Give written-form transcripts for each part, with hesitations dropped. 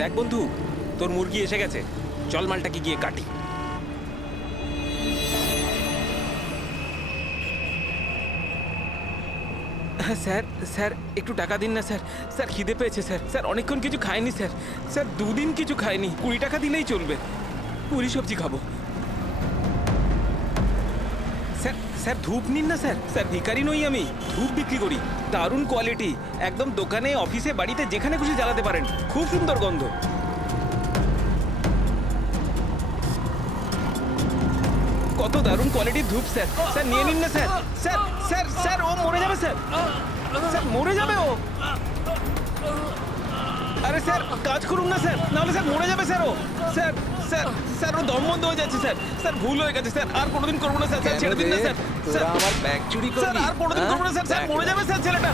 দেখ বন্ধু, তোর মুরগি এসে গেছে, চল মালটাকে গিয়ে কাটি। স্যার স্যার একটু টাকা দিন না স্যার। স্যার খিদে পেয়েছে স্যার। স্যার অনেকক্ষণ কিছু খাইনি স্যার। স্যার 2 দিন কিছু খাইনি, 20 টাকা দিলেই চলবে, পুরি সবজি খাবো। স্যার স্যার ধূপ নিন না স্যার। স্যার ভিখারি নই আমি, ধূপ বিক্রি করি, দারুণ কোয়ালিটি, একদম দোকানে অফিসে বাড়িতে যেখানে খুশি জ্বালাতে পারেন, খুব সুন্দর গন্ধ। কত দারুণ কোয়ালিটির ধূপ স্যার। স্যার নিয়ে নিন না স্যার। স্যার স্যার স্যার ও মরে যাবে স্যার। স্যার মরে যাবে ও। আরে স্যার কাজ করুন না স্যার, নাহলে স্যার মরে যাবে স্যার ও। স্যার স্যার স্যার ও দম বন্ধ হয়ে যাচ্ছে স্যার। স্যার ভুল হয়ে গেছে স্যার, আর কোনোদিন করবো না স্যার। স্যার ছেড়ে দিন না স্যার। স্যার আমার ব্যাগ চুরি স্যার করবি? আর কোনোদিন করবো না স্যার। স্যার মরে যাবে স্যার ছেলেটা।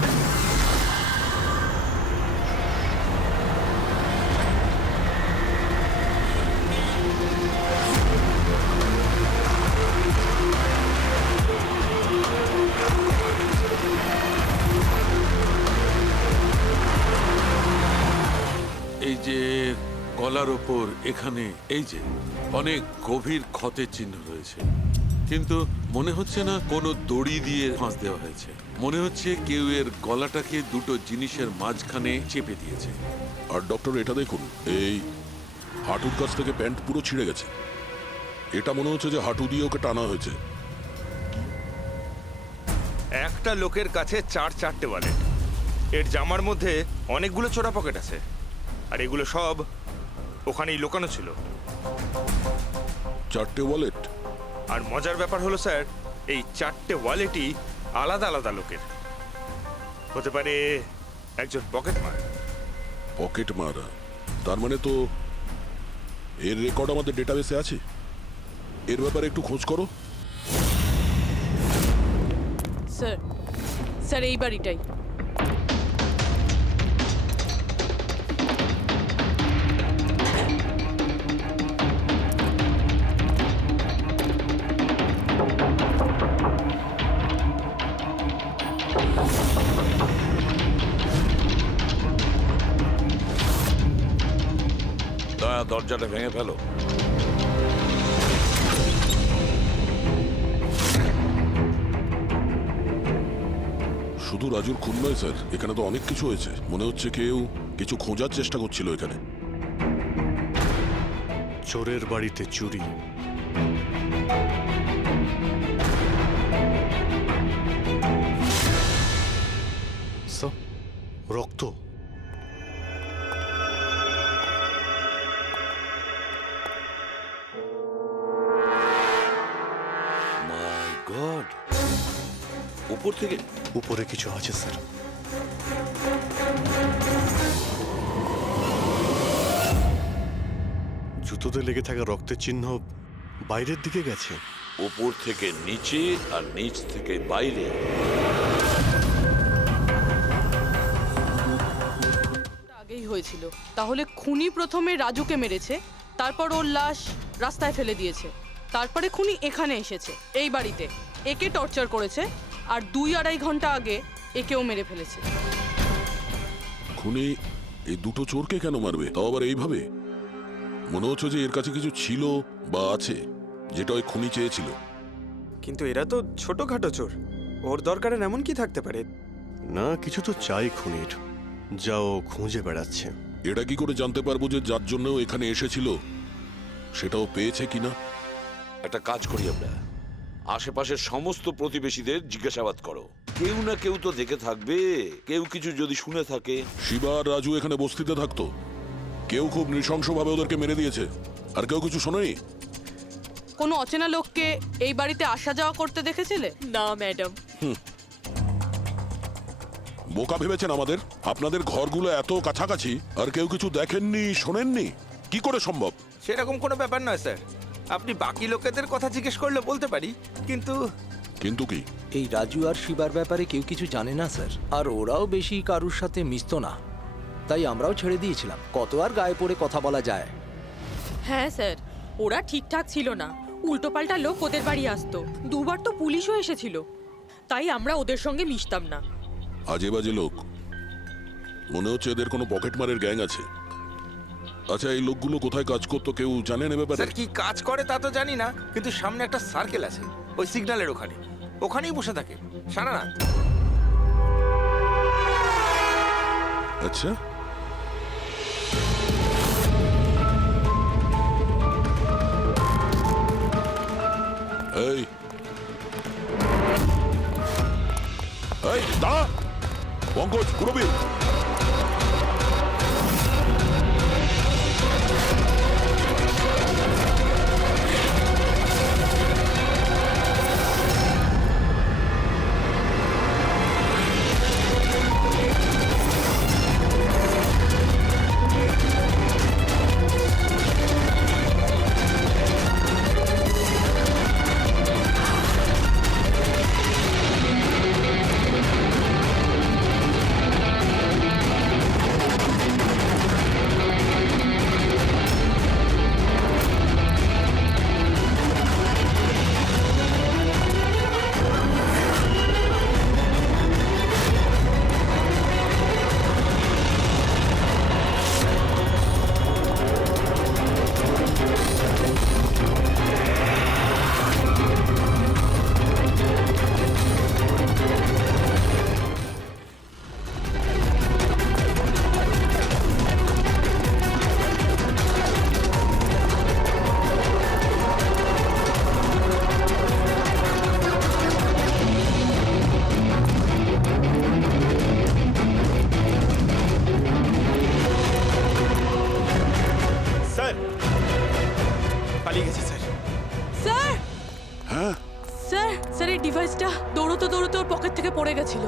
এই যে গলার ওপর এখানে এই যে অনেক গভীর ক্ষতের চিহ্ন রয়েছে, কিন্তু মনে হচ্ছে না কোনো দড়ি দিয়ে ফাঁস দেওয়া হয়েছে। মনে হচ্ছে কেউ এর গলাটাকে দুটো জিনিসের মাঝখানে চেপে দিয়েছে। আর ডক্টর এটা দেখুন, এই হাঁটুর কাছ থেকে প্যান্ট পুরো ছিঁড়ে গেছে। এটা মনে হচ্ছে যে হাঁটু দিয়ে ওকে টানা হয়েছে। একটা লোকের কাছে 4-4টে ওয়ালেট, এর জামার মধ্যে অনেকগুলো চোরা পকেট আছে, আর এগুলো সব ওখানেই লুকানো ছিল। 4টে ওয়ালেট? আর মজার ব্যাপার হলো স্যার, এই 4টে ওয়ালেটই আলাদা আলাদা লোকের। হতে পারে একজন পকেট মার। পকেট মারা? তার মানে তো এর রেকর্ড আমাদের ডেটাবেসে আছে। এর ব্যাপারে একটু খোঁজ করো। স্যার স্যার এই বাড়িটাই। দয়া দরজাটা ভেঙে ফেলো। শুধু রাজুর খুন নয় স্যার, এখানে তো অনেক কিছু হয়েছে। মনে হচ্ছে কেউ কিছু খোঁজার চেষ্টা করছিল এখানে। চোরের বাড়িতে চুরি, রক্ত। মাই গড, উপর থেকে? উপরে কিছু আছে স্যার। জুতোতে লেগে থাকা রক্তের চিহ্ন বাইরের দিকে গেছে। উপর থেকে নিচে আর নিচ থেকে বাইরে। আগেই হয়েছিল। তাহলে খুনি প্রথমে রাজুকে মেরেছে, তারপর ওর লাশ রাস্তায় ফেলে দিয়েছে, তারপরে খুনি এখানে এসেছে এই বাড়িতে, একে টর্চার করেছে, আর 2-2.5 ঘন্টা আগে একেও মেরে ফেলেছে। খুনি এই দুটো চোরকে কেন মারবে, তাও আবার এইভাবে? মনে হচ্ছে যে এর কাছে কিছু ছিল বা আছে, যেটা ওই খুনি চেয়েছিল। কিন্তু এরা তো ছোটখাটো চোর, ওর দরকারে এমন কি থাকতে পারে? না, কিছু তো চাই খুনির, যাও খুঁজে বেড়াচ্ছে। এটা কি করে জানতে পারবো যে যার জন্য ও এখানে এসেছিল সেটাও পেয়েছে কিনা? একটা কাজ করি আমরা, আশেপাশের সমস্ত প্রতিবেশীদের জিজ্ঞাসাবাদ করো। কেউ না কেউ তো দেখে থাকবে, কেউ কিছু যদি শুনে থাকে। শিবা আর রাজু এখানে বস্তিতে থাকতো, কেউ খুব নৃশংসভাবে ওদেরকে মেরে দিয়েছে, আর কেউ কিছু শোনেনি। কোনো অচেনা লোককে এই বাড়িতে আসা যাওয়া করতে দেখেছিলে? না ম্যাডাম। বোকা ভেবেছেন আমাদের? আপনাদের ঘরগুলো এত কাছাকাছি আর কেউ কিছু দেখেননি, শোনেননি? কি করে সম্ভব? সেরকম কোনো ব্যাপার নয় স্যার, আপনি বাকি লোকেদের কথা জিজ্ঞেস করলে বলতে পারি, কিন্তু কিন্তু কি? এই রাজু আর শিবার ব্যাপারে কেউ কিছু জানে না স্যার, আর ওরাও বেশি কারুর সাথে মিশতো না, তাই আমরাও ছেড়ে দিয়েছিলাম। কত আর গায়ে পড়ে কথা বলা যায়? হ্যাঁ স্যার, ওরা ঠিকঠাক ছিল না, উল্টোপাল্টা লোক ওদের বাড়ি আসতো, 2বার তো পুলিশও এসেছিল, তাই আমরা ওদের সঙ্গে মিশতাম না। আজে বাজে লোক, মনে হচ্ছে এদের কোনো পকেটমারের গ্যাং আছে। আচ্ছা, এই লোকগুলো কোথায় কাজ করতো কেউ জানেন এ ব্যাপারে? স্যার কি কাজ করে তা তো জানি না, কিন্তু সামনে একটা সার্কেল আছে ওই সিগন্যালের ওখানেই বসে থাকে সারা রাত। আচ্ছা, এই এই দাঁড়া, পঙ্কজ, পুরবীর। স্যার পালিয়ে গেছে স্যার। স্যার হ্যাঁ, স্যার স্যার এই ডিভাইসটা দৌড়তে দৌড়তে ওর পকেট থেকে পড়ে গেছিল।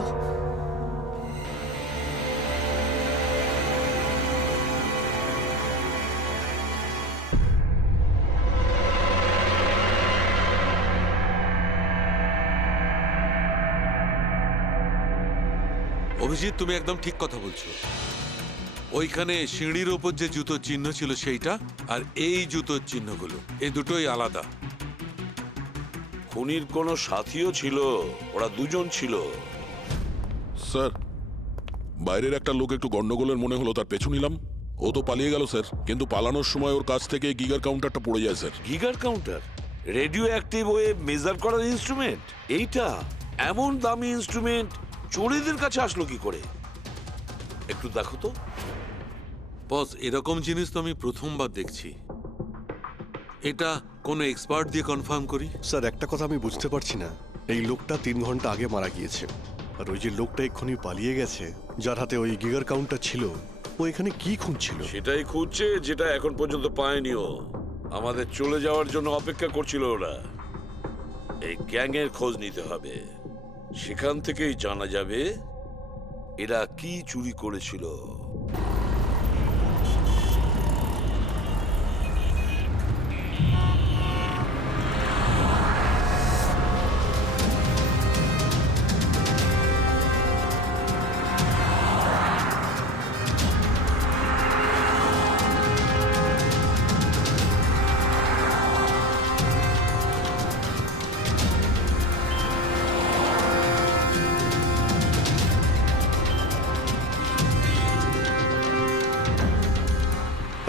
অভিজিৎ, তুমি একদম ঠিক কথা বলছো। ওইখানে সিঁড়ির ওপর যে জুতোর চিহ্ন ছিল সেইটা, আর এই জুতোর চিহ্নগুলো, এই দুটোই আলাদা। খুনির কোনো সাথীও ছিল, ওরা দুজন ছিল। স্যার, বাইরের একটা লোক একটু গন্ডগোলের মনে হলো, তার পেছু নিলাম। ও তো পালিয়ে গেল স্যার, কিন্তু পালানোর সময় ওর কাছ থেকে গিগার কাউন্টারটা পড়ে যায় sir. Geiger counter, radioactive way measure করার ইনস্ট্রুমেন্ট। এইটা এমন দামি ইনস্ট্রুমেন্ট চোরেদের কাছে আসলো কি করে? একটু দেখো তো। বস, এরকম জিনিস তো আমি প্রথমবার দেখছি। এটা কোনো এক্সপার্ট দিয়ে কনফার্ম করি। স্যার একটা কথা আমি বুঝতে পারছি না, এই লোকটা 3 ঘন্টা আগে মারা গিয়েছে, আর ওই যে লোকটা এক্ষুনি পালিয়ে গেছে যার হাতে ওই গিগার কাউন্টার ছিল, ও এখানে কি খুঁজছিল? সেটাই খুঁজছে যেটা এখন পর্যন্ত পায়নিও। আমাদের চলে যাওয়ার জন্য অপেক্ষা করছিল ওরা। এই গ্যাংয়ের খোঁজ নিতে হবে, সেখান থেকেই জানা যাবে এরা কি চুরি করেছিল।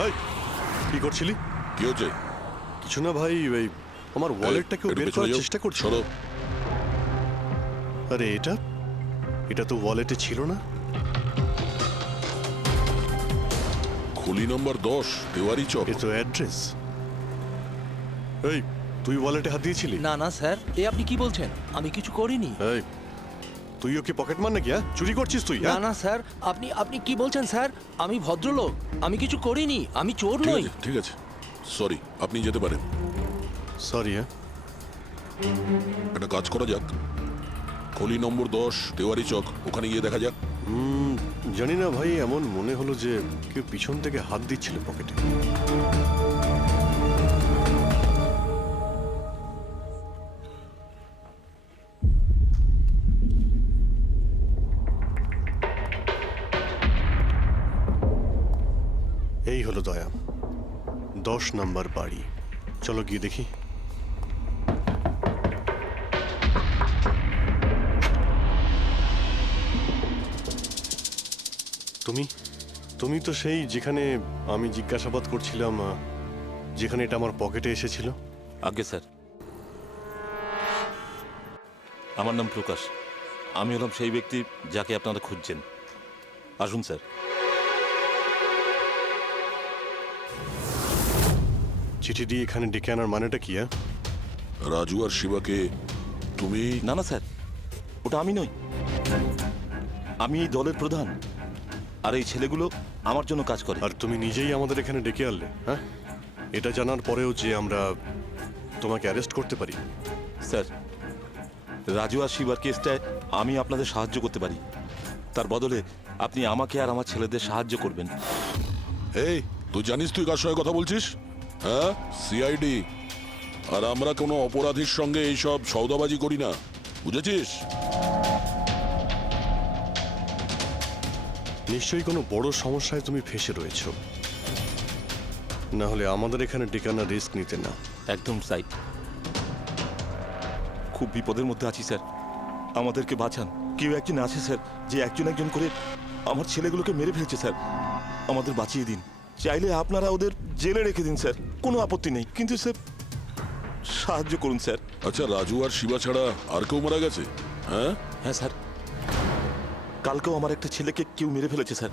এই, কি করছিলি? কি হচ্ছে? কিছু না ভাই, ওই আমার ওয়ালেটটাকে একটু বের পেছনে করার যাও। চেষ্টা করছি। সরো। আরে এটা এটা তো ওয়ালেটে ছিল না। খুলি নম্বর 10, তেওয়ারি চক। এ তো অ্যাড্রেস। এই, তুই ওয়ালেটে হাত দিয়েছিলি? না না স্যার, এ আপনি কি বলছেন? আমি কিছু করিনি। এই, তুই ওকে পকেট মার নাকি? হ্যাঁ, চুরি করছিস তুই? না হ্যাঁ? না স্যার, আপনি আপনি কি বলছেন স্যার? আমি ভদ্রলোক, আমি কিছু করিনি, আমি চোর ঠিক নই। আছে, ঠিক আছে, সরি, আপনি যেতে পারেন। সরি। হ্যাঁ, একটা কাজ করা যাক, খলি নম্বর 10, তেওয়ারি চক, ওখানে গিয়ে দেখা যাক। জানি না ভাই, এমন মনে হলো যে কেউ পিছন থেকে হাত দিচ্ছিল পকেটে। এই হলো দয়া, 10 নম্বর বাড়ি। চলো গিয়ে দেখি। তুমি তুমি তো সেই যেখানে আমি জিজ্ঞাসাবাদ করছিলাম, যেখানে এটা আমার পকেটে এসেছিল। আজ্ঞে স্যার, আমার নাম প্রকাশ। আমি হলাম সেই ব্যক্তি যাকে আপনারা খুঁজছেন। আসুন স্যার। চিঠি দিয়ে এখানে ডেকে আনার মানেটা কি? রাজু আর শিবাকে তুমি? না না স্যার, ওটা আমি নই। আমি এই দলের প্রধান, আর এই ছেলেগুলো আমার জন্য কাজ করে। আর তুমি নিজেই আমাদের এখানে ডেকে আনলে? হ্যাঁ, এটা জানার পরেও যে আমরা তোমাকে অ্যারেস্ট করতে পারি? স্যার, রাজু আর শিবার কেসটায় আমি আপনাদের সাহায্য করতে পারি। তার বদলে আপনি আমাকে আর আমার ছেলেদের সাহায্য করবেন। এই, তুই জানিস তুই কার সঙ্গে কথা বলছিস? হ্যাঁ, সিআইডি। আর আমরা কোনো অপরাধীর সঙ্গে এইসব সৌদাবাজি করি না, বুঝেছিস? নিশ্চয়ই কোনো বড় সমস্যায় তুমি ফেঁসে রয়েছ, না হলে আমাদের এখানে ডেকে আনার রিস্ক নিতে না। একদম সাইড। খুব বিপদের মধ্যে আছি স্যার, আমাদেরকে বাঁচান। কেউ একজন আছে স্যার, যে একজন একজন করে আমার ছেলেগুলোকে মেরে ফেলছে স্যার। আমাদের বাঁচিয়ে দিন। চাইলে আপনারা ওদের জেলে রেখে দিন স্যার, কোনো আপত্তি নেই, কিন্তু স্যার সাহায্য করুন স্যার। আচ্ছা, রাজু আর শিবা ছাড়া আর কেউ মারা গেছে? হ্যাঁ হ্যাঁ স্যার, কালকেও আমার একটা ছেলেকে কেউ মেরে ফেলেছে স্যার।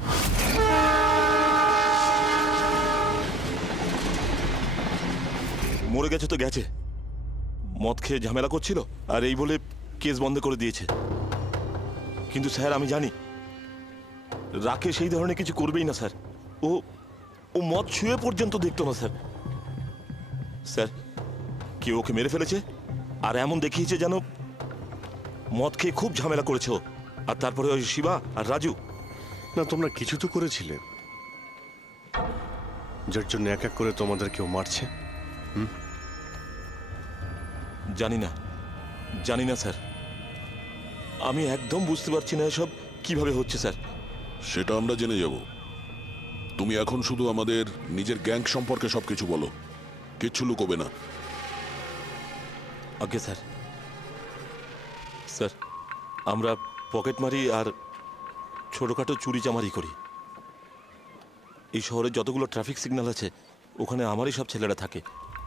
মরে গেছে তো গেছে, মদ খেয়ে ঝামেলা করছিল আর এই বলে কেস বন্ধ করে দিয়েছে। কিন্তু স্যার আমি জানি রাকেশ সেই ধরনের কিছু করবেই না স্যার। ও ও মদ ছুঁয়ে পর্যন্ত দেখতো না স্যার। স্যার, কেউ ওকে মেরে ফেলেছে আর এমন দেখিয়েছে যেন মদ খেয়ে খুব ঝামেলা করেছে ও। আর তারপরে ওই শিবা আর রাজু। না, তোমরা কিছু তো করেছিলে, যার জন্য এক এক করে তোমাদের কেউ মারছে। জানি না, জানি না স্যার। আমি একদম বুঝতে পারছি না এসব কিভাবে হচ্ছে স্যার। সেটা আমরা জেনে যাব। তুমি এখন শুধু আমাদের নিজের গ্যাং সম্পর্কে সবকিছু বলো, কিচ্ছু লুকোবে না। আজ্ঞে স্যার। স্যার, আমরা পকেটমারি আর ছোটোখাটো চুরি চামারি করি। এই শহরে যতগুলো ট্রাফিক সিগন্যাল আছে ওখানে আমারই সব ছেলেরা থাকে,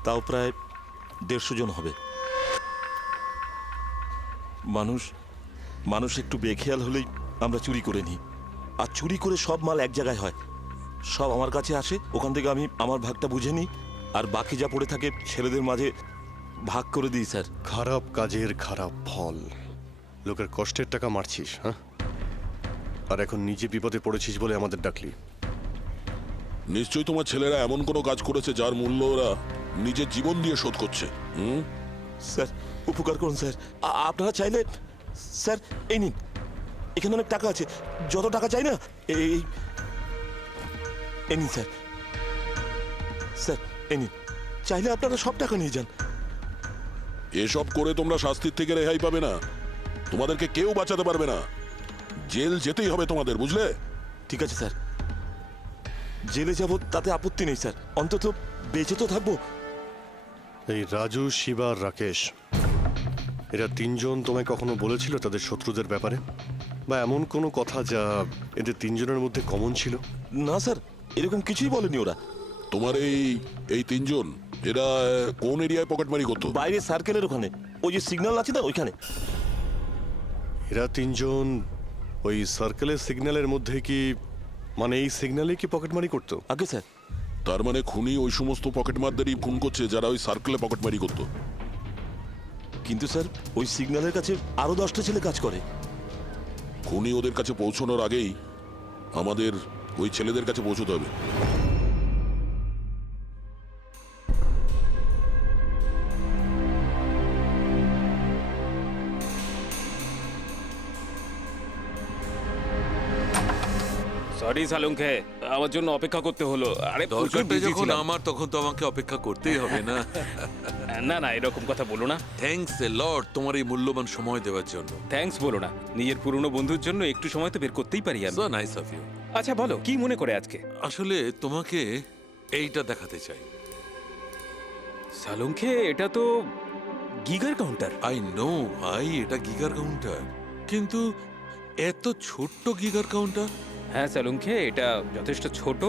তাও প্রায় 150 জন হবে। মানুষ একটু বেখেয়াল হলেই আমরা চুরি করে নিই, আর চুরি করে সব মাল এক জায়গায় হয়। সব আমার কাছে আসে, ওখান থেকে আমি আমার ভাগটা বুঝে নিই, আর বাকি যা পড়ে থাকে ছেলেদের মাঝে ভাগ করে দিই স্যার। খারাপ কাজের খারাপ ফল। লোকের কষ্টের টাকা মারছিস, হ্যাঁ? আর এখন নিজে বিপদে পড়েছিস বলে আমাদের ডাকলি। নিশ্চয়ই তোমার ছেলেরা এমন কোনো কাজ করেছে যার মূল্য ওরা নিজের জীবন দিয়ে শোধ করছে। স্যার, উপকার করুন স্যার। আপনারা চাইলে স্যার এই নিন, এখানে অনেক টাকা আছে, যত টাকা চাই না এই নিন স্যার। স্যার এই নিন, চাইলে আপনারা সব টাকা নিয়ে যান। এসব করে তোমরা শাস্তির থেকে রেহাই পাবে না, তোমাদেরকে কেউ বাঁচাতে পারবে না। জেল যেতেই হবে তোমাদের, বুঝলে? ঠিক আছে স্যার, জেলে যাব তাতে আপত্তি নেই স্যার, অন্তত বেঁচে তো থাকবো। এই রাজু, শিবা আর রাকেশ, এরা তিনজন তোমায় কখনো বলেছিল তাদের শত্রুদের ব্যাপারে, বা এমন কোনো কথা যা এদের তিনজনের মধ্যে কমন ছিল? না স্যার, এরকম কিছুই বলেনি ওরা। তোমার এই তিনজন এরা কোন এরিয়ায় পকেটমারি করতো? বাইরে সার্কেলের ওখানে, ওই যে সিগন্যাল আছে না ওইখানে। এরা তিনজন ওই সার্কেলের সিগন্যালের মধ্যে কি, মানে এই সিগন্যালে কি পকেটমারি করতো? আগে স্যার। তার মানে খুনি ওই সমস্ত পকেটমারদেরই খুন করছে যারা ওই সার্কেলে পকেটমারি করতো। কিন্তু স্যার ওই সিগন্যালের কাছে আরো 10টা ছেলে কাজ করে। খুনি ওদের কাছে পৌঁছানোর আগেই আমাদের ওই ছেলেদের কাছে পৌঁছতে হবে। সরি সালুঙ্কে, আমার জন্য অপেক্ষা করতে হলো। আরে প্রচুর দরকারটা busy যখন ছিলাম। আমার, তখন তো আমাকে অপেক্ষা করতেই হবে না? না না, এরকম কথা বলো না। থ্যাঙ্কস এ লট তোমার এই মূল্যবান সময় দেওয়ার জন্য। থ্যাঙ্কস বলো না, নিজের পুরনো বন্ধুর জন্য একটু সময় তো বের করতেই পারি আমি। So nice of you. আচ্ছা বলো, কি মনে করে আজকে? আসলে তোমাকে এইটা দেখাতে চাই। সালুঙ্কে, এটা তো গিগার কাউন্টার। আই নো ভাই, এটা গিগার কাউন্টার, কিন্তু এত ছোট্ট গিগার কাউন্টার হ্যাঁ সালুঙ্খে, এটা যথেষ্ট ছোট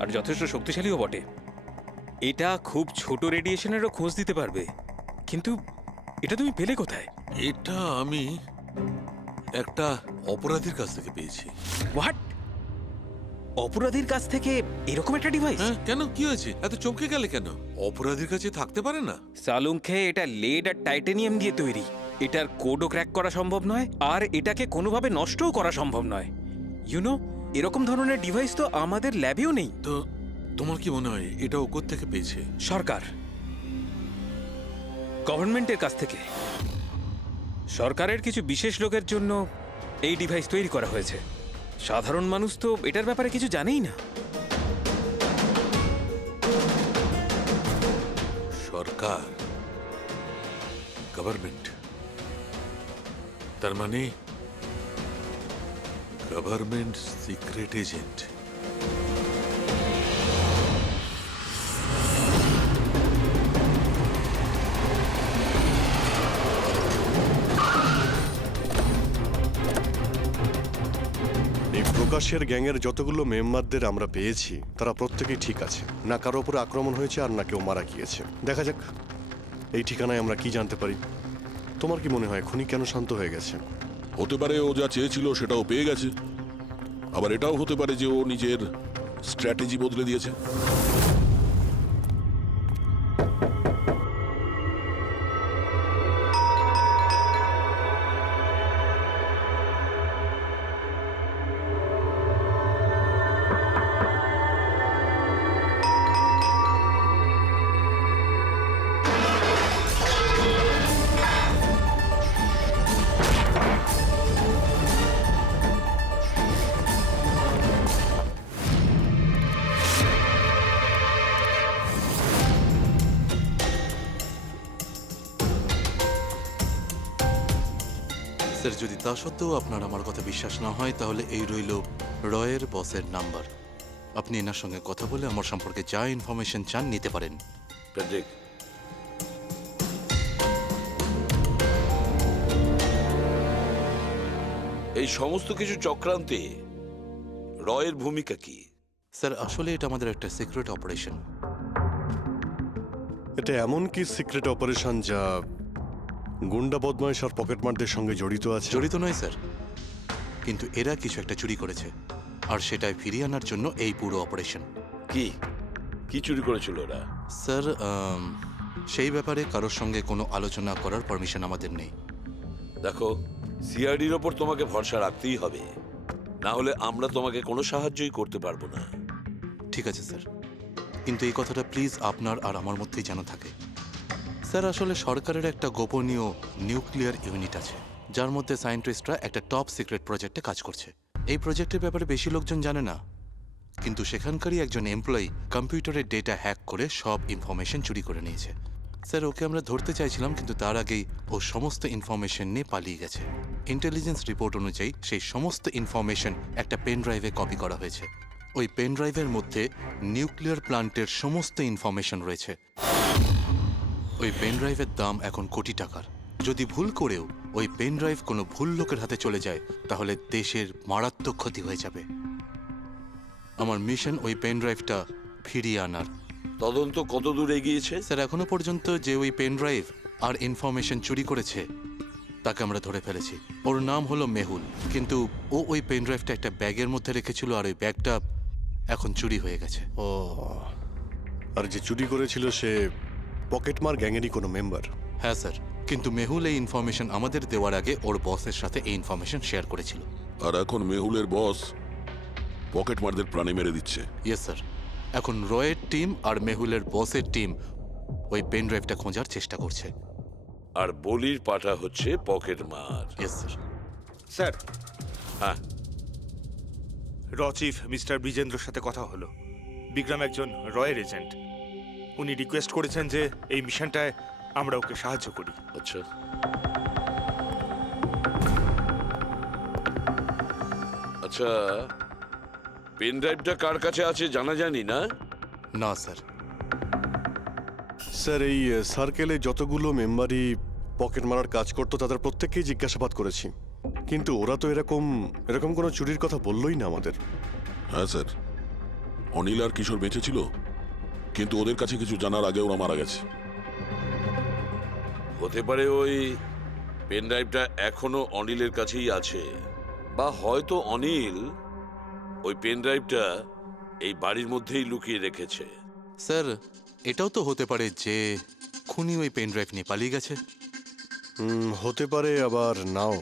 আর যথেষ্ট শক্তিশালীও বটে। এটা খুব ছোট রেডিয়েশনেরও খোঁজ দিতে পারবে। কিন্তু এটা তুমি পেলে কোথায়? এটা আমি একটা অপরাধীর কাছ থেকে পেয়েছি। হোয়াট? অপরাধীর কাছ থেকে এরকম একটা ডিভাইস? হ্যাঁ, কেন কি হয়েছে? এত চমকে গেলে কেন? অপরাধীর কাছে থাকতে পারে না? সালুঙ্খে, এটা লেড আর টাইটানিয়াম দিয়ে তৈরি। এটার কোডও ক্র্যাক করা সম্ভব নয়, আর এটাকে কোনোভাবে নষ্টও করা সম্ভব নয়। ইউনো, এরকম ধরনের ডিভাইস তো আমাদের ল্যাবেও নেই। তো তোমার কি মনে হয় এটা ও থেকে পেয়েছে? সরকার, গভর্নমেন্টের কাছ থেকে। সরকারের কিছু বিশেষ লোকের জন্য এই ডিভাইস তৈরি করা হয়েছে। সাধারণ মানুষ তো এটার ব্যাপারে কিছু জানেই না। সরকার, গভর্নমেন্ট, তার মানে গভর্নমেন্ট সিক্রেট এজেন্ট। এই প্রকাশের গ্যাংয়ের যতগুলো মেম্বারদের আমরা পেয়েছি তারা প্রত্যেকেই ঠিক আছে। না কারো উপরে আক্রমণ হয়েছে আর না কেউ মারা গিয়েছে। দেখা যাক এই ঠিকানায় আমরা কি জানতে পারি। তোমার কি মনে হয় খুনি কেন শান্ত হয়ে গেছে? হতে পারে ও যা চেয়েছিল সেটাও পেয়ে গেছে, আবার এটাও হতে পারে যে ও নিজের স্ট্র্যাটেজি বদলে দিয়েছে। স্যার, যদি তা সত্ত্বেও আপনার আমার কথা বিশ্বাস না হয় তাহলে এই রইল রয়ের বসের নাম্বার। আপনি এনার সঙ্গে কথা বলে আমার সম্পর্কে যা ইনফরমেশন চান নিতে পারেন। প্যাট্রিক, এই সমস্ত কিছু চক্রান্তে রয়ের ভূমিকা কি? স্যার, আসলে এটা আমাদের একটা সিক্রেট অপারেশন। এটা এমন কি সিক্রেট অপারেশন যা গুন্ডা বদমাইশ আর পকেটমারদের সঙ্গে জড়িত আছে? জড়িত নয় স্যার, কিন্তু এরা কিছু একটা চুরি করেছে, আর সেটাই ফিরিয়ে আনার জন্য এই পুরো অপারেশন। কি কি চুরি করেছিল ওরা? স্যার, সেই ব্যাপারে কারোর সঙ্গে কোনো আলোচনা করার পারমিশন আমাদের নেই। দেখো, সিআইডির ওপর তোমাকে ভরসা রাখতেই হবে, না হলে আমরা তোমাকে কোনো সাহায্যই করতে পারবো না। ঠিক আছে স্যার, কিন্তু এই কথাটা প্লিজ আপনার আর আমার মধ্যেই যেন থাকে। স্যার, আসলে সরকারের একটা গোপনীয় নিউক্লিয়ার ইউনিট আছে, যার মধ্যে সায়েন্টিস্টরা একটা টপ সিক্রেট প্রজেক্টে কাজ করছে। এই প্রজেক্টের ব্যাপারে বেশি লোকজন জানে না, কিন্তু সেখানকারই একজন এমপ্লয়ি কম্পিউটারের ডেটা হ্যাক করে সব ইনফরমেশন চুরি করে নিয়েছে। স্যার, ওকে আমরা ধরতে চাইছিলাম, কিন্তু তার আগেই ও সমস্ত ইনফরমেশন নিয়ে পালিয়ে গেছে। ইন্টেলিজেন্স রিপোর্ট অনুযায়ী সেই সমস্ত ইনফরমেশন একটা পেন ড্রাইভে কপি করা হয়েছে। ওই পেন ড্রাইভের মধ্যে নিউক্লিয়ার প্ল্যান্টের সমস্ত ইনফরমেশন রয়েছে। ওই পেন ড্রাইভের দাম এখন কোটি টাকার। যদি ভুল করেও ওই পেন ড্রাইভ কোনো ভুল লোকের হাতে চলে যায় তাহলে দেশের মারাত্মক ক্ষতি হয়ে যাবে। আমার মিশন ওই পেন ড্রাইভটা ফিরিয়ে আনার। তদন্ত কত দূর এগিয়েছে? স্যার, এখনো পর্যন্ত যে ওই পেন ড্রাইভ আর ইনফরমেশন চুরি করেছে তাকে আমরা ধরে ফেলেছি। ওর নাম হলো মেহুল, কিন্তু ও ওই পেন ড্রাইভটা একটা ব্যাগের মধ্যে রেখেছিল, আর ওই ব্যাগটা এখন চুরি হয়ে গেছে। ও, আর যে চুরি করেছিল সে পকেটমার গ্যাংয়েরই কোনো মেম্বার? হ্যাঁ স্যার, কিন্তু মেহুল এই ইনফরমেশন আমাদের দেওয়ার আগে ওর বসের সাথে এই ইনফরমেশন শেয়ার করেছিল। আর এখন মেহুলের বস পকেটমারদের প্রাণে মেরে দিচ্ছে। ইয়েস স্যার, এখন রয়ের টিম আর মেহুলের বসের টিম ওই পেন ড্রাইভটা খোঁজার চেষ্টা করছে। আর বলির পাঠা হচ্ছে পকেটমার। Yes sir. স্যার, হ্যাঁ, র চিফ মিস্টার বিজেন্দ্রর সাথে কথা হলো। বিক্রম একজন রয়ের এজেন্ট। উনি রিকোয়েস্ট করেছেন যে এই মিশনটায় আমরা ওকে সাহায্য করি। আচ্ছা। আচ্ছা, পেন ড্রাইভটা কার কাছে আছে জানা জানি না? না স্যার। স্যার, এই সার্কেলে যতগুলো মেম্বারই পকেট মারার কাজ করতো তাদের প্রত্যেককেই জিজ্ঞাসাবাদ করেছি, কিন্তু ওরা তো এরকম এরকম কোনো চুরির কথা বললোই না আমাদের। হ্যাঁ স্যার, অনিল আর কিশোর বেঁচে ছিল, কিন্তু ওদের কাছে কিছু জানার আগে ওরা মারা গেছে। হতে পারে ওই পেন ড্রাইভটা এখনো অনিলের কাছেই আছে, বা হয়তো অনিল ওই পেন ড্রাইভটা এই বাড়ির মধ্যেই লুকিয়ে রেখেছে। স্যার, এটাও তো হতে পারে যে খুনি ওই পেন ড্রাইভ নিয়ে পালিয়ে গেছে। হতে পারে, আবার নাও।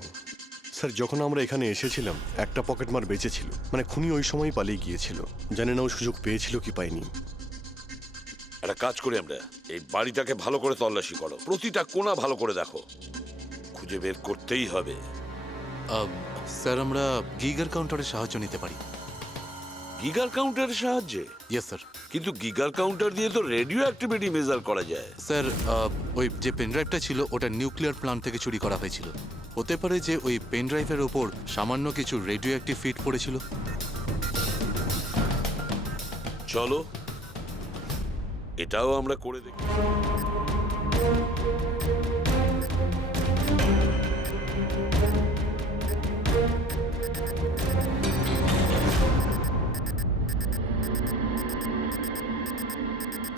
স্যার, যখন আমরা এখানে এসেছিলাম একটা পকেটমার বেঁচে ছিল, মানে খুনি ওই সময় পালিয়ে গিয়েছিল। জানি না ও সুযোগ পেয়েছিল কি পায়নি। একটা কাজ করি আমরা, এই বাড়িটাকে ভালো করে তল্লাশি করো, প্রতিটা কোণা ভালো করে দেখো, খুঁজে বের করতেই হবে। স্যার, আমরা গিগার কাউন্টারের সাহায্য নিতে পারি। গিগার কাউন্টারের সাহায্যে? Yes sir. কিন্তু গিগার কাউন্টার দিয়ে তো রেডিও অ্যাক্টিভিটি মেজার করা যায়। স্যার, ওই যে পেন ড্রাইভটা ছিল ওটা নিউক্লিয়ার প্ল্যান্ট থেকে চুরি করা হয়েছিল। হতে পারে যে ওই পেন ড্রাইভের ওপর সামান্য কিছু রেডিও অ্যাক্টিভ ফিট পড়েছিল। চলো এটাও আমরা করে দেখি।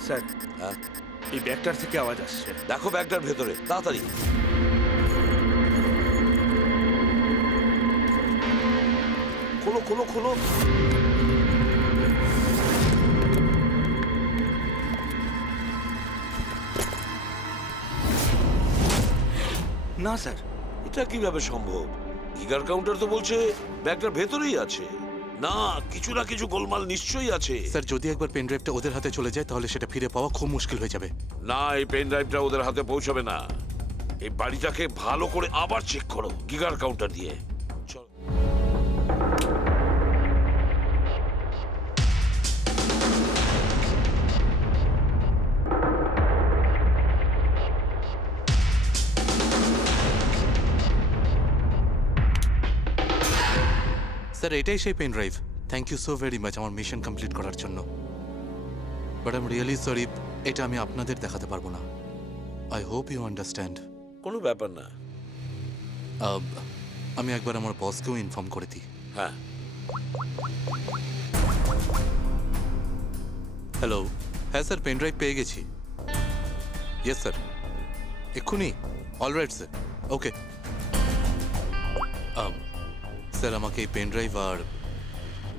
স্যার, হ্যাঁ, এই ব্যাগটার থেকে আওয়াজ আসছে। দেখো ব্যাগটার ভেতরে, তাড়াতাড়ি। খোলো খোলো খোলো। না স্যার, এটা কিভাবে সম্ভব? গিগার কাউন্টার তো বলছে ব্যাগটার ভেতরেই আছে। না, কিছু না কিছু গোলমাল নিশ্চয়ই আছে। স্যার, যদি একবার পেন ড্রাইভটা ওদের হাতে চলে যায় তাহলে সেটা ফিরে পাওয়া খুব মুশকিল হয়ে যাবে। না, এই পেন ড্রাইভটা ওদের হাতে পৌঁছাবে না। এই বাড়িটাকে ভালো করে আবার চেক করো গিগার কাউন্টার দিয়ে। চলো। স্যার, এটাই সেই pen drive. Thank you so very much আমার মিশন কমপ্লিট করার জন্য। But I am really sorry, এটা আমি আপনাদের দেখাতে পারবো না। I hope you understand. কোনো ব্যাপার না। আমি একবার আমার বসকেও ইনফর্ম করে দিই। হ্যাঁ। হ্যালো। হ্যাঁ স্যার, পেন ড্রাইভ পেয়ে গেছি। ইয়েস স্যার, এক্ষুনি? Alright sir, okay. স্যার, আমাকে এই পেন ড্রাইভ আর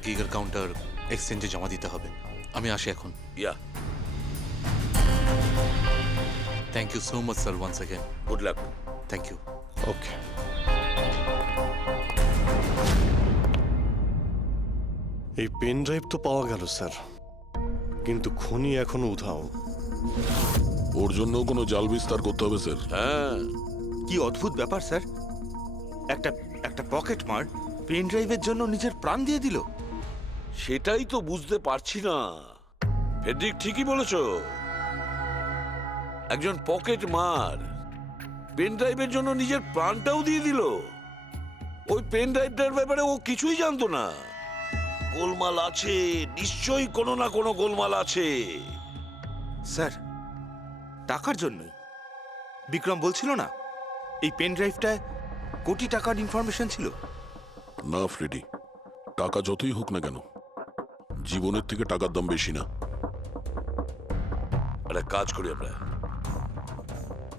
গিগার কাউন্টার এক্সচেঞ্জে জমা দিতে হবে। আমি আসি এখন। Yeah, thank you so much sir, once again. Good luck. Thank you. Okay. এই পেন ড্রাইভ তো পাওয়া গেল স্যার, কিন্তু খুনি এখনো উধাও। ওর জন্য কোনো জাল বিস্তার করতে হবে স্যার। হ্যাঁ, কি অদ্ভুত ব্যাপার স্যার, একটা একটা পকেট মার পেন ড্রাইভের জন্য নিজের প্রাণ দিয়ে দিল। সেটাই তো বুঝতে পারছি না। ফেডরিক ঠিকই বলেছ, একজন পকেট মার পেন ড্রাইভের জন্য নিজের প্রাণটাও দিয়ে দিল। ওই পেন ড্রাইভটার ব্যাপারে ও কিছুই জানতো না। গোলমাল আছে, নিশ্চয়ই কোনো না কোনো গোলমাল আছে। স্যার, টাকার জন্যই বিক্রম বলছিল না এই পেন ড্রাইভটায় কোটি টাকার ইনফরমেশন ছিল। না ফ্রেডি, টাকা যতই হোক না কেন, জীবনের থেকে টাকার দাম বেশি না। একটা কাজ করি আমরা,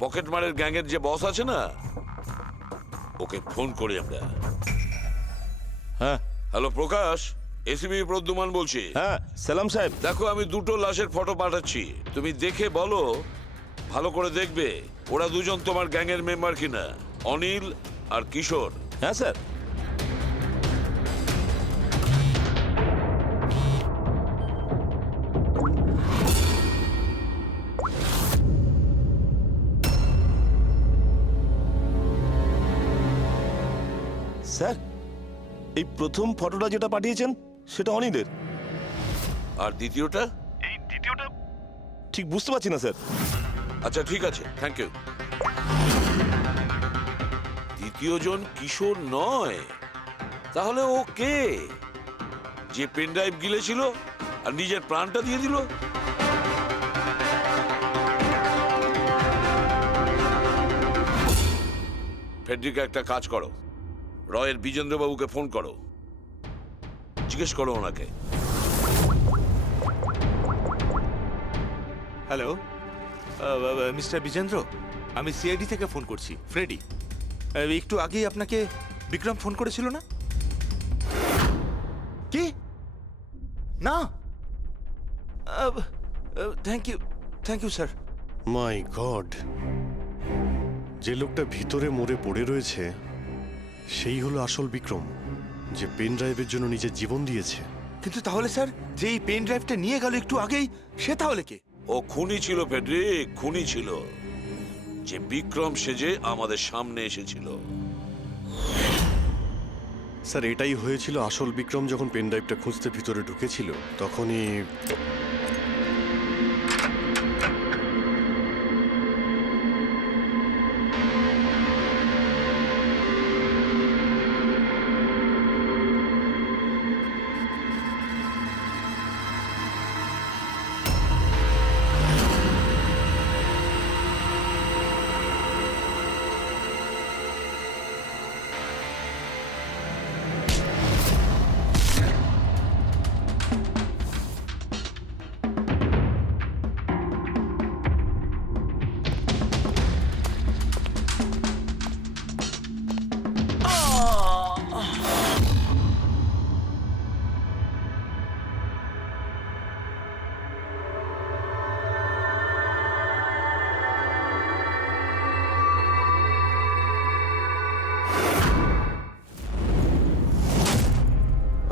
পকেট মারের গ্যাংয়ের যে বস আছে না, ওকে ফোন করি আমরা। হ্যাঁ। হ্যালো প্রকাশ, এসিবি প্রদ্যুমান বলছি। হ্যাঁ সালাম সাহেব। দেখো, আমি দুটো লাশের ফটো পাঠাচ্ছি, তুমি দেখে বলো, ভালো করে দেখবে ওরা দুজন তোমার গ্যাংয়ের মেম্বার কিনা, অনিল আর কিশোর। হ্যাঁ স্যার। স্যার, এই প্রথম ফটোটা যেটা পাঠিয়েছেন সেটা অনিলের। আর দ্বিতীয়টা? এই দ্বিতীয়টা ঠিক বুঝতে পারছি না স্যার। আচ্ছা ঠিক আছে, থ্যাংক ইউ। দ্বিতীয়জন কিশোর নয়, তাহলে ও কে? যে পেন ড্রাইভ গিলেছিল আর নিজের প্রাণটা দিয়ে দিল? ফেডরিক, একটা কাজ করো, রয়ের বিজেন্দ্রবাবুকে ফোন করো, জিজ্ঞেস করো ওনাকে। হ্যালো মিস্টার বিজেন্দ্র, আমি সিআইডি থেকে ফোন করছি, ফ্রেডি। একটু আগেই আপনাকে বিক্রম ফোন করেছিল না? কি না? Thank you sir. My God, যে লোকটা ভিতরে মরে পড়ে রয়েছে সেই হলো আসল বিক্রম, যে পেন ড্রাইভের জন্য নিজের জীবন দিয়েছে। কিন্তু তাহলে স্যার, যে এই পেন ড্রাইভটা নিয়ে গেল একটু আগেই, সে তাহলে কে? ও খুনি ছিল ফেডরিক, খুনি ছিল, যে বিক্রম সেজে আমাদের সামনে এসেছিল। স্যার, এটাই হয়েছিল। আসল বিক্রম যখন পেন ড্রাইভটা খুঁজতে ভিতরে ঢুকেছিল তখনই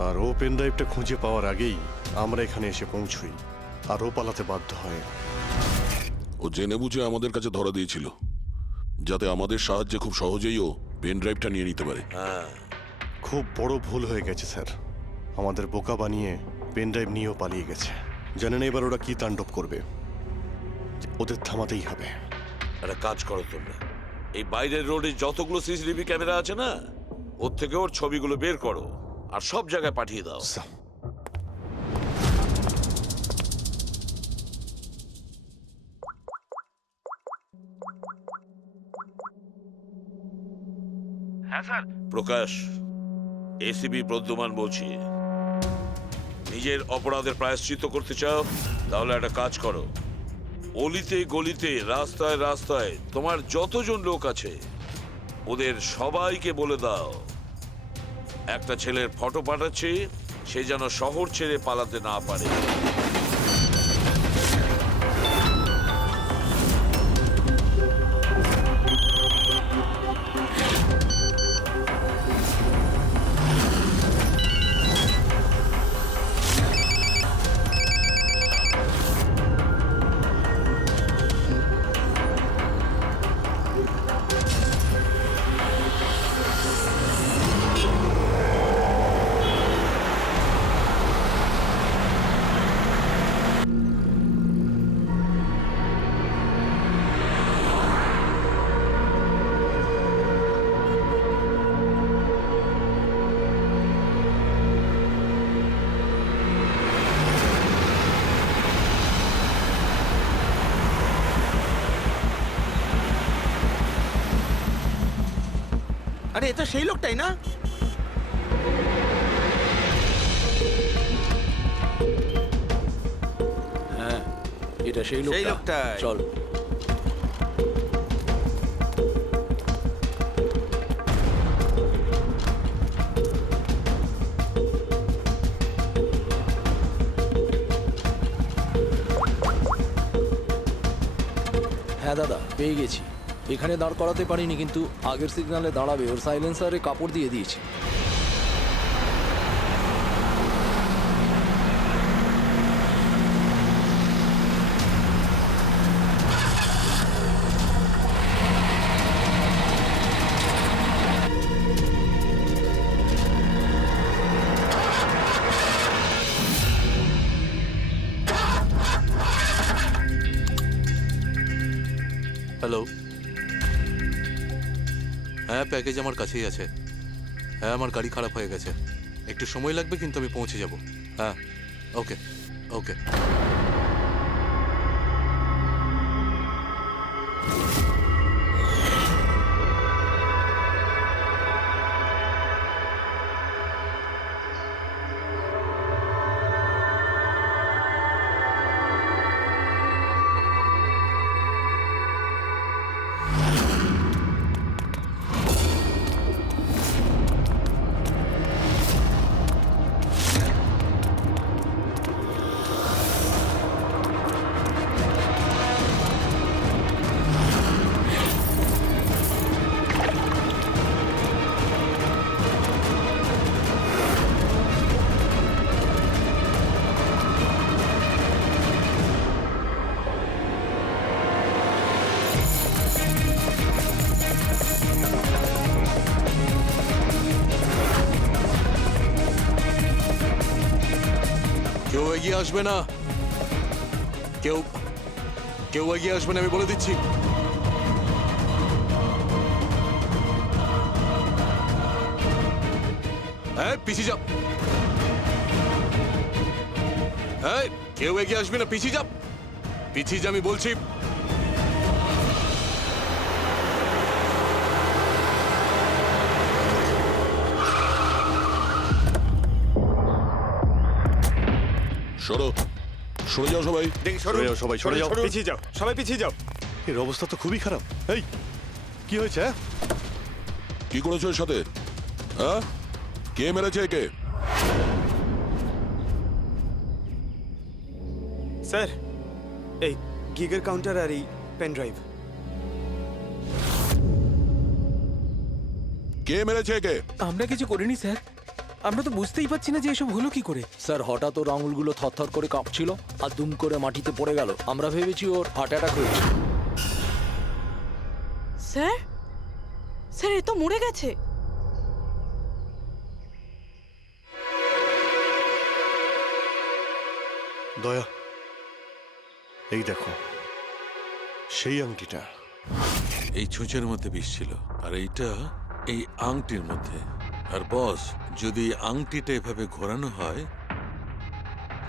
আর ও পেন ড্রাইভটা খুঁজে পাওয়ার আগেই আমরা এখানে এসে পৌঁছই, আর ও পালাতে বাধ্য হয়। ও জেনে বুঝে আমাদের কাছে ধরা দিয়েছিল, যাতে আমাদের সাহায্যে খুব সহজেই ও পেন ড্রাইভটা নিয়ে নিতে পারে। খুব বড় ভুল হয়ে গেছে স্যার, আমাদের বোকা বানিয়ে পেন ড্রাইভ নিয়েও পালিয়ে গেছে। জানেন এবার ওরা কি তাণ্ডব করবে, ওদের থামাতেই হবে। একটা কাজ করো তোমরা, এই বাইরের রোডে যতগুলো সিসিটিভি ক্যামেরা আছে না, ওর থেকে ওর ছবিগুলো বের করো আর সব জায়গায় পাঠিয়ে দাও। হ্যাঁ স্যার। প্রকাশ, এসিবি প্রদ্যুমান বলছি। নিজের অপরাধের প্রায়শ্চিত্ত করতে চাও? তাহলে একটা কাজ করো, অলিতে গলিতে রাস্তায় রাস্তায় তোমার যতজন লোক আছে ওদের সবাইকে বলে দাও একটা ছেলের ফটো পাঠাচ্ছি, সে যেন শহর ছেড়ে পালাতে না পারে। আরে এ তো সেই লোকটাই না? হ্যাঁ, এটা সেই সেই লোকটা। লোকটাই। চল। হ্যাঁ দাদা, পেয়ে গেছি। এখানে দাঁড় করাতে পারিনি, কিন্তু আগের সিগন্যালে দাঁড়াবে, ওর সাইলেন্সারে কাপড় দিয়ে দিয়েছি। হ্যালো, হ্যাঁ প্যাকেজ আমার কাছেই আছে। হ্যাঁ, আমার গাড়ি খারাপ হয়ে গেছে, একটু সময় লাগবে, কিন্তু আমি পৌঁছে যাব। হ্যাঁ, ওকে ওকে। এগিয়ে আসবে না, কেউ কেউ এগিয়ে আসবে না, আমি বলে দিচ্ছি। এই, পিছিয়ে যাও। এই, কেউ এগিয়ে আসবে না, পিছিয়ে যাও, পিছিয়ে যা, আমি বলছি। সরো, সরে যাও সবাই। দেখি সরে যাও সবাই, সরে যাও। পিছিয়ে যাও, সবাই পিছিয়ে যাও। এর অবস্থা তো খুবই খারাপ। এই কি হয়েছে? হ্যাঁ? কি করেছো এর সাথে? হ্যাঁ, কে মেরেছে একে? স্যার, এই গিগার কাউন্টার আর এই পেন ড্রাইভ। কে মেরেছে একে? আমরা কিছু করিনি স্যার, আমরা তো বুঝতেই পারছি না যে এসব হলো কি করে। স্যার হঠাৎ ওর আঙুলগুলো থরথর করে কাঁপছিল আর দুম করে মাটিতে পড়ে গেল। আমরা ভেবেছি ওর হার্ট অ্যাটাক হয়েছে। স্যার, স্যার এ তো মরে গেছে। দয়া, এই দেখো সেই আংটিটা। এই ছুঁচের মধ্যে বিষ ছিল, আর এইটা এই আংটির মধ্যে। আর বস, যদি এই আংটিটা এভাবে ঘোরানো হয়,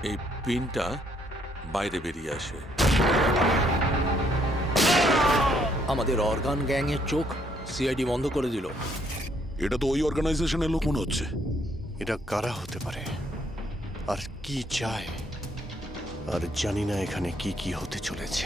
এই পিনটা বাইরে বেরিয়ে আসে। আমাদের অর্গান গ্যাংয়ের চোখ সিআইডি বন্ধ করে দিল। এটা তো ওই অর্গানাইজেশনের লোক মনে হচ্ছে। এটা কারা হতে পারে আর কি চায়? আর জানি না এখানে কি কি হতে চলেছে।